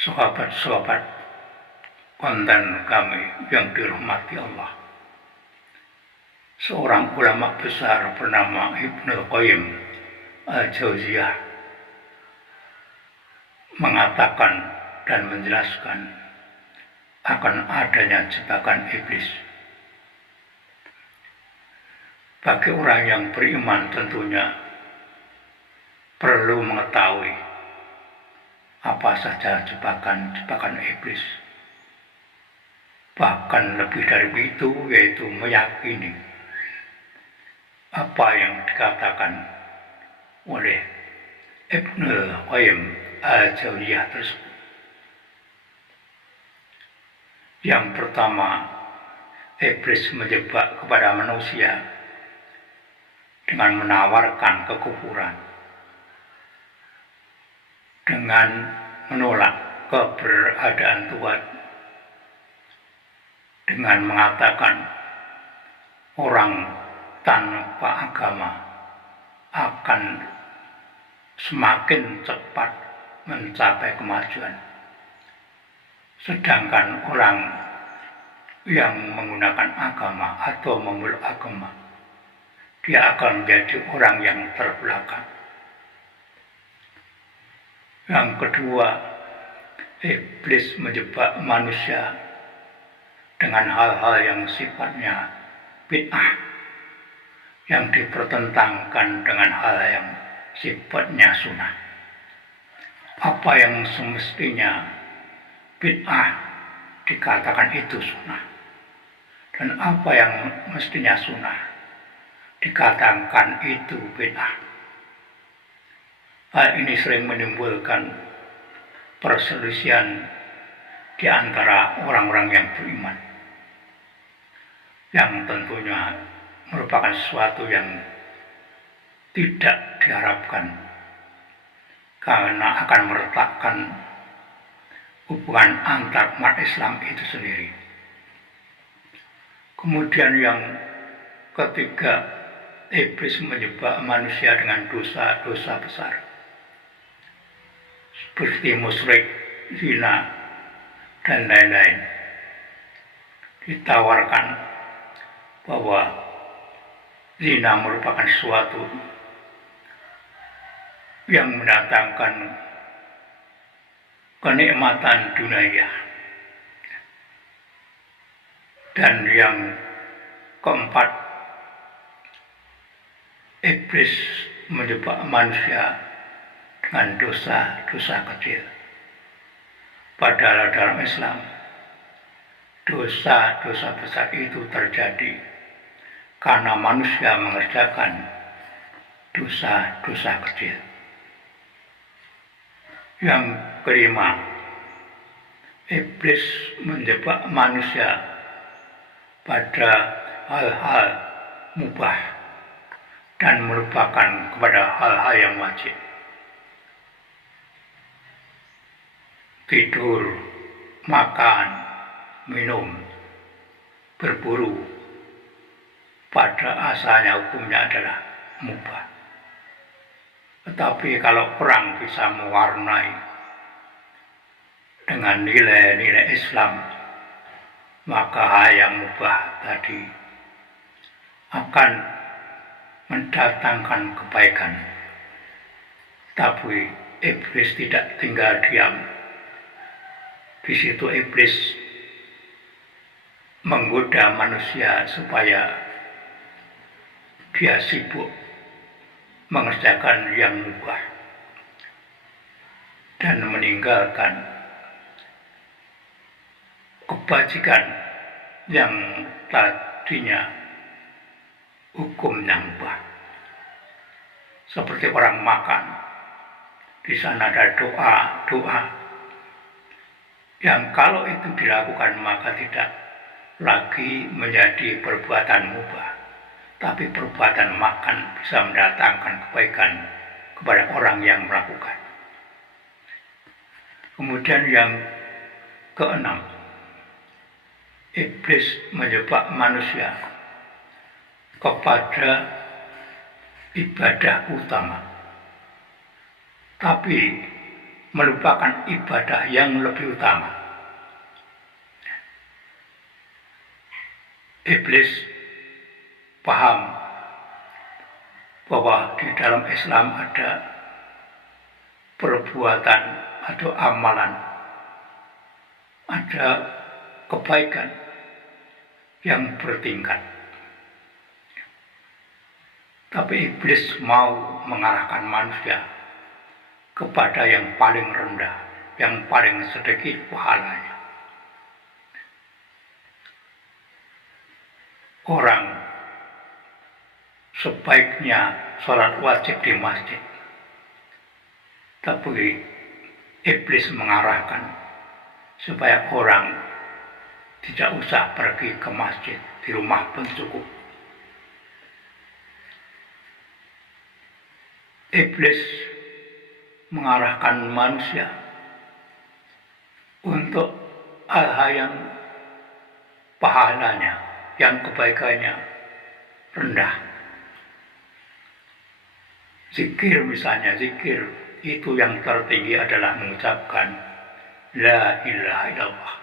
Sahabat-sahabat konten kami yang dirahmati Allah. Seorang ulama besar bernama Ibnul Qayyim Al-Jauziyah mengatakan dan menjelaskan akan adanya jebakan iblis. Bagi orang yang beriman tentunya perlu mengetahui apa saja jebakan iblis. Bahkan lebih dari itu, yaitu meyakini apa yang dikatakan oleh Ibnul Qayyim Al-Jauziyah tersebut. Yang pertama, iblis menjebak kepada manusia dengan menawarkan kekufuran, dengan menolak keberadaan Tuhan, dengan mengatakan orang tanpa agama akan semakin cepat mencapai kemajuan, sedangkan orang yang menggunakan agama atau memeluk agama, dia akan menjadi orang yang terbelakang. Yang kedua, iblis menjebak manusia dengan hal-hal yang sifatnya bid'ah, yang dipertentangkan dengan hal yang sifatnya sunnah. Apa yang semestinya bid'ah dikatakan itu sunnah, dan apa yang mestinya sunnah dikatakan itu bid'ah. Hal ini sering menimbulkan perselisihan di antara orang-orang yang beriman, yang tentunya merupakan sesuatu yang tidak diharapkan, karena akan meretakkan hubungan antar umat Islam itu sendiri. Kemudian yang ketiga, iblis menjebak manusia dengan dosa-dosa besar seperti musyrik, zina, dan lain-lain. Ditawarkan bahwa zina merupakan sesuatu yang mendatangkan kenikmatan dunia. Dan yang keempat, iblis menjebak manusia dengan dosa-dosa kecil. Padahal dalam Islam, dosa-dosa besar itu terjadi karena manusia mengerjakan dosa-dosa kecil. Yang kelima, iblis menjebak manusia pada hal-hal mubah dan melupakan kepada hal-hal yang wajib. Tidur, makan, minum, berburu, pada asalnya hukumnya adalah mubah. Tetapi kalau perang bisa mewarnai dengan nilai-nilai Islam, maka hal yang mubah tadi akan mendatangkan kebaikan. Tapi iblis tidak tinggal diam. Di situ iblis menggoda manusia supaya dia sibuk mengerjakan yang mubah dan meninggalkan kebajikan yang tadinya hukumnya mubah. Seperti orang makan, di sana ada doa yang kalau itu dilakukan maka tidak lagi menjadi perbuatan mubah, tapi perbuatan makan bisa mendatangkan kebaikan kepada orang yang melakukan. Kemudian yang keenam, iblis menjebak manusia kepada ibadah utama, tapi melupakan ibadah yang lebih utama. Iblis paham bahwa di dalam Islam ada perbuatan atau amalan, ada kebaikan yang bertingkat. Tapi iblis mau mengarahkan manusia kepada yang paling rendah, yang paling sedikit pahalanya. Orang sebaiknya sholat wajib di masjid, tapi iblis mengarahkan supaya orang tidak usah pergi ke masjid, di rumah pun cukup. Iblis mengarahkan manusia untuk hal-hal yang pahalanya, yang kebaikannya rendah. Zikir misalnya, zikir itu yang tertinggi adalah mengucapkan La ilaha illallah.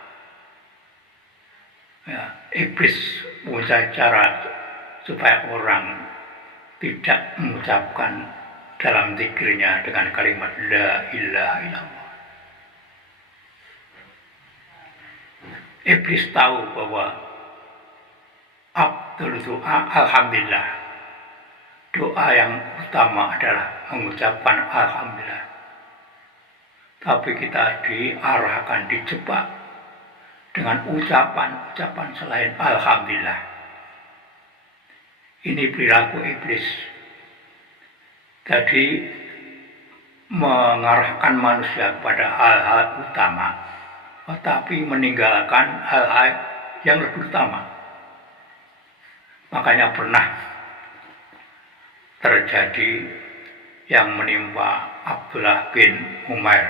Ya, iblis punya cara supaya orang tidak mengucapkan dalam zikirnya dengan kalimat La ilaha illallah. Iblis tahu bahwa afdhal doa alhamdulillah. Doa yang utama adalah mengucapkan alhamdulillah. Tapi kita diarahkan, dijebak dengan ucapan-ucapan selain alhamdulillah. Ini perilaku iblis. Jadi mengarahkan manusia kepada hal-hal utama, tetapi meninggalkan hal-hal yang lebih utama. Makanya pernah terjadi yang menimpa Abdullah bin Umair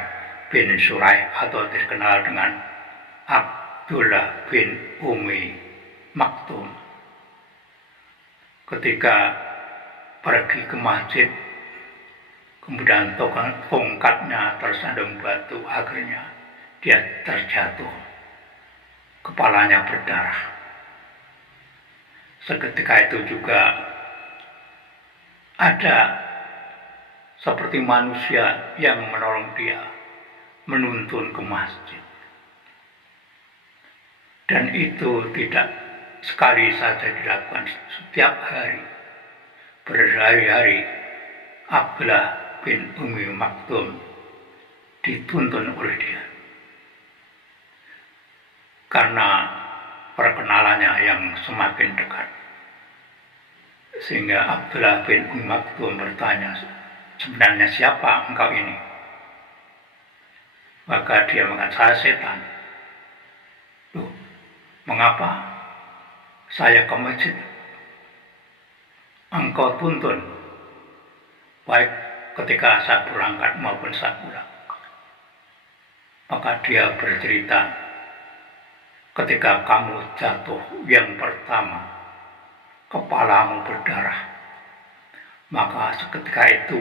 bin Suraih atau dikenal dengan Abdullah bin Umi Maktum. Ketika pergi ke masjid, kemudian tongkatnya tersandung batu, akhirnya dia terjatuh, kepalanya berdarah. Seketika itu juga ada seperti manusia yang menolong dia, menuntun ke masjid. Dan itu tidak sekali saja dilakukan, setiap hari, berhari-hari. Abdullah bin Umi Maktum dituntun oleh dia karena perkenalannya yang semakin dekat, sehingga Abdullah bin Umi Maktum bertanya, sebenarnya siapa engkau ini? Maka dia mengatakan, saya setan. Loh, mengapa saya ke masjid engkau tuntun, baik ketika saya berangkat maupun saya pulang? Maka dia bercerita, ketika kamu jatuh yang pertama, kepalamu berdarah, maka seketika itu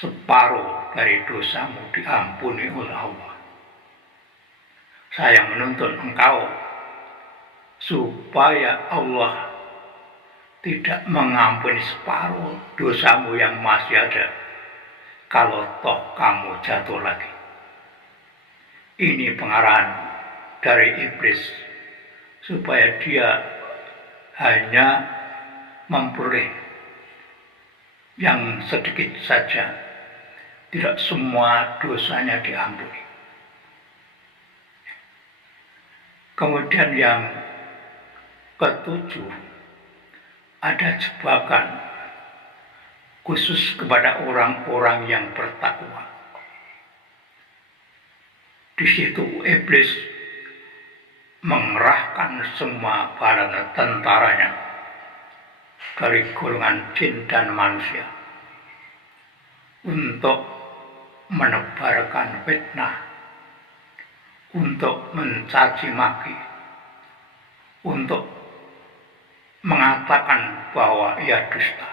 separuh dari dosamu diampuni oleh Allah. Saya menuntun engkau supaya Allah tidak mengampuni separuh dosamu yang masih ada kalau toh kamu jatuh lagi. Ini pengarahan dari iblis supaya dia hanya memperoleh yang sedikit saja, tidak semua dosanya diampuni. Kemudian yang ketujuh, ada jebakan khusus kepada orang-orang yang bertakwa. Di situ iblis mengerahkan semua bala tentaranya dari golongan jin dan manusia untuk menebarkan fitnah, untuk mencaci maki, untuk mengatakan bahwa ia dusta,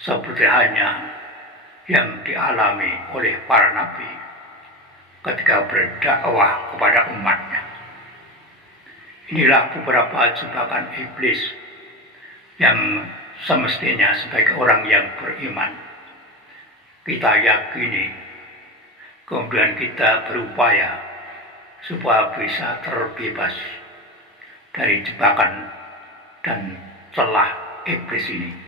seperti hanya yang dialami oleh para nabi ketika berdakwah kepada umatnya. Inilah beberapa jebakan iblis yang semestinya sebagai orang yang beriman kita yakini, kemudian kita berupaya supaya bisa terbebas dari jebakan dan celah iblis ini.